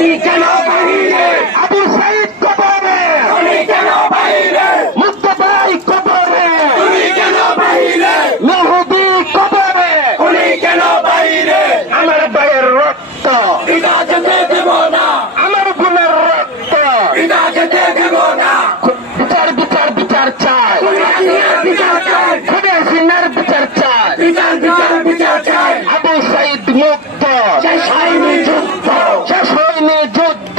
গুলি কেন বাহিরে? আবু সাইদ কবরে। গুলি কেন বাহিরে? মুক্ত ভাই কবরে। গুলি কেন বাহিরে? মেহুদি কবরে। গুলি কেন বাহিরে? আমার ভাইয়ের রক্ত। পিতা যেতে দেব না। আমার বোনের রক্ত। পিতা যেতে দেব না। বিচার বিচার বিচার চাই। বিচার চাই। খুদে সিনার বিচার চাই। বিচার বিচার বিচার চাই। আবু সাইদ মুক্ত শেষ হয়নি যুদ্ধ শেষ হয়নি যুদ্ধ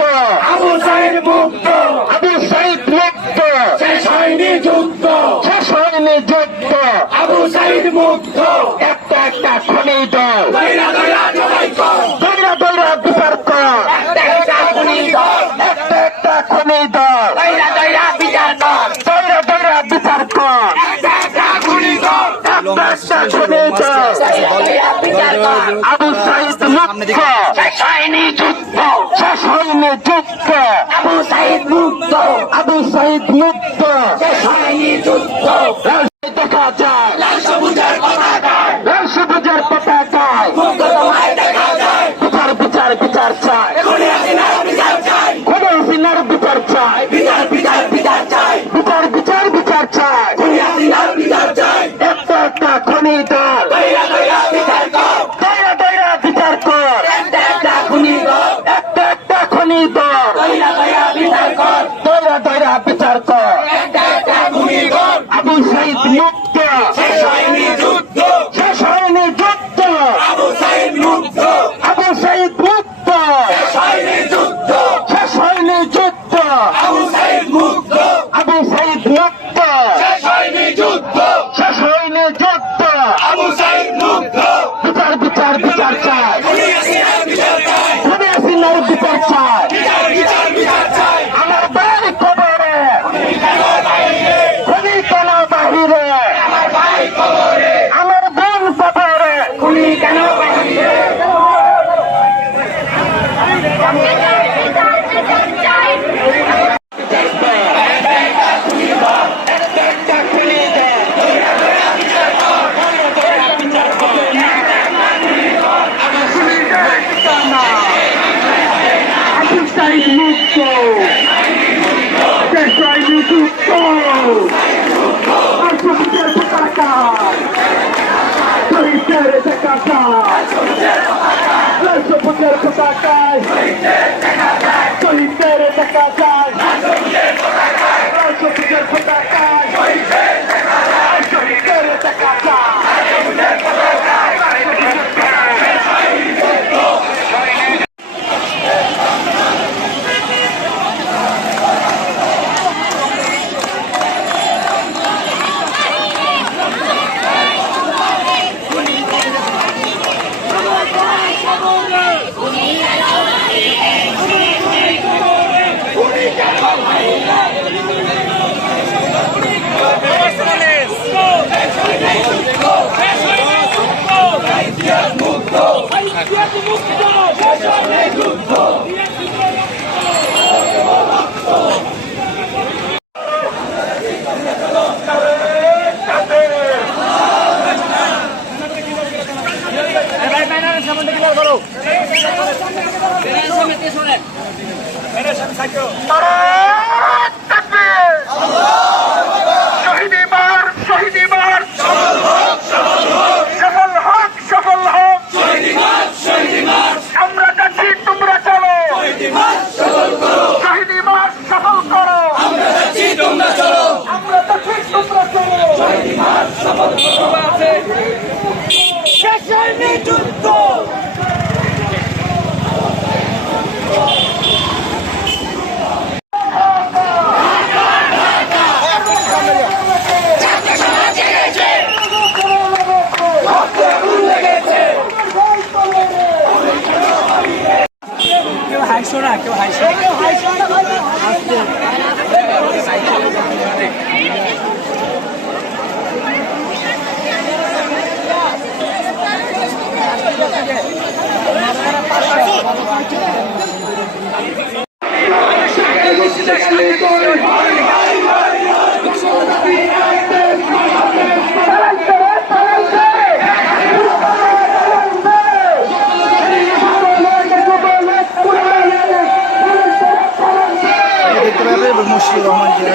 আবু সাইদ মুক্ত আবু সাইদ মুক্ত শেষ হয়নি যুদ্ধ শেষ হয়নি যুদ্ধ আবু মুক্ত একটা একটা খনি দল। দৈরা দৈরা বিচার কর একটা একটা খুনি দল। একটা একটা খনি দল। দৈরা দৈরা বিচার কর দৈরা দৈরা বিচার কর একটা একটা খুনি দল। একটা একটা খনি দল। দৈরা দৈরা বিচার কর আবু সাইদ মুক্ত। শেষ যুদ্ধ। শেষ যুদ্ধ। আবু সাইদ মুক্ত। আবু সাইদ মুক্ত। শেষ যুদ্ধ। দেখা যায়। খনি দল দৈরা দৈরা বিচার কর একটা একটা খুনি দল দৈরা দৈরা বিচার কর আবু সাইদ মুক্ত। শেষ হয়নি যুদ্ধ শেষ হয়নি যুদ্ধ আবু সাইদ মুক্ত আবু সাইদ মুক্ত শেষ হয়নি যুদ্ধ শেষ হয়নি যুদ্ধ আবু সাইদ মুক্ত আবু সাইদ মুক্ত শেষ হয়নি যুদ্ধ শেষ হয়নি যুদ্ধ আবু সাইদ মুক্ত বিচার বিচার বিচার চাই খুনি হাসিনার বিচার চাই সিনার বিচার চাই। Let's go put your patakai. Let's go put your patakai. Aqui é do músico de hoje. আছে মুশফিক রহমান যে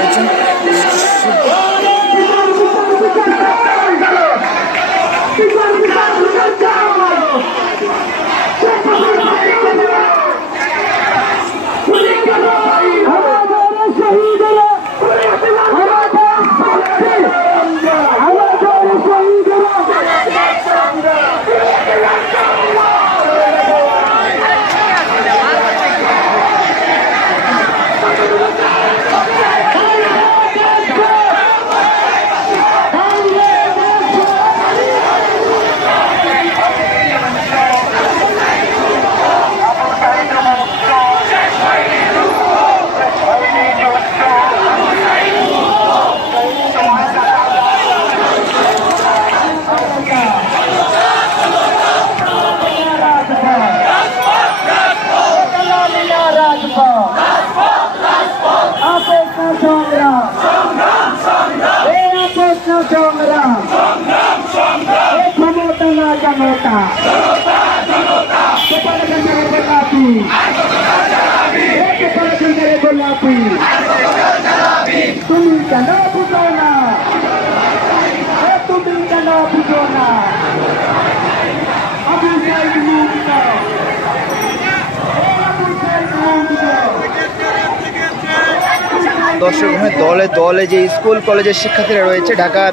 দর্শক দলে দলে যে স্কুল কলেজের শিক্ষার্থীরা রয়েছে ঢাকার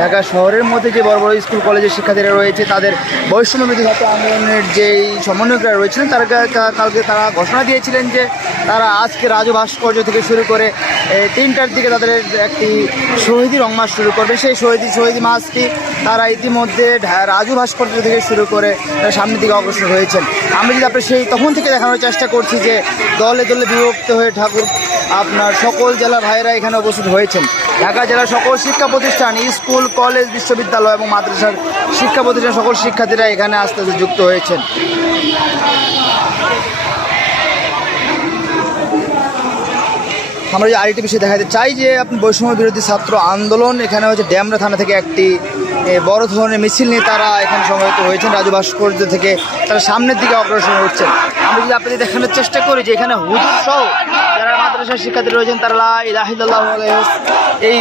ঢাকা শহরের মধ্যে যে বড় বড় স্কুল, কলেজের শিক্ষার্থীরা রয়েছে, তাদের বৈষম্য বিরোধী ছাত্র আন্দোলনের যেই সমন্বয়করা রয়েছিলেন, তারা কালকে তারা ঘোষণা দিয়েছিলেন যে তারা আজকে রাজু ভাস্কর্য থেকে শুরু করে তিনটার দিকে তাদের একটি শহীদি রং মাস শুরু করবে। সেই শহীদি শহীদি মাসটি তারা ইতিমধ্যে রাজু ভাস্কর্য থেকে শুরু করে সামনের দিকে অগ্রসর হয়েছেন। আমি যদি আপনার সেই তখন থেকে দেখানোর চেষ্টা করছি যে দলে দলে বিভক্ত হয়ে ঠাকুর আপনার সকল জেলার ভাইয়েরা এখানে উপস্থিত হয়েছেন। ঢাকা জেলার সকল শিক্ষা প্রতিষ্ঠান, স্কুল, কলেজ, বিশ্ববিদ্যালয় এবং মাদ্রাসার শিক্ষা প্রতিষ্ঠান সকল শিক্ষার্থীরা এখানে আস্তে আস্তে যুক্ত হয়েছেন। আমরা যে আরেকটি বিষয় দেখাতে চাই যে আপনি বৈষম্য বিরোধী ছাত্র আন্দোলন, এখানে হচ্ছে ড্যামরা থানা থেকে একটি বড় ধরনের মিছিল নিয়ে তারা এখানে সমবেত হয়েছেন। রাজু ভাস্কর্য থেকে তারা সামনের দিকে অগ্রসর হচ্ছেন। আমরা যদি আপনাদের দেখানোর চেষ্টা করি যে এখানে হুজুর সহ যারা মাদ্রাসার শিক্ষার্থী রয়েছেন, তারা এই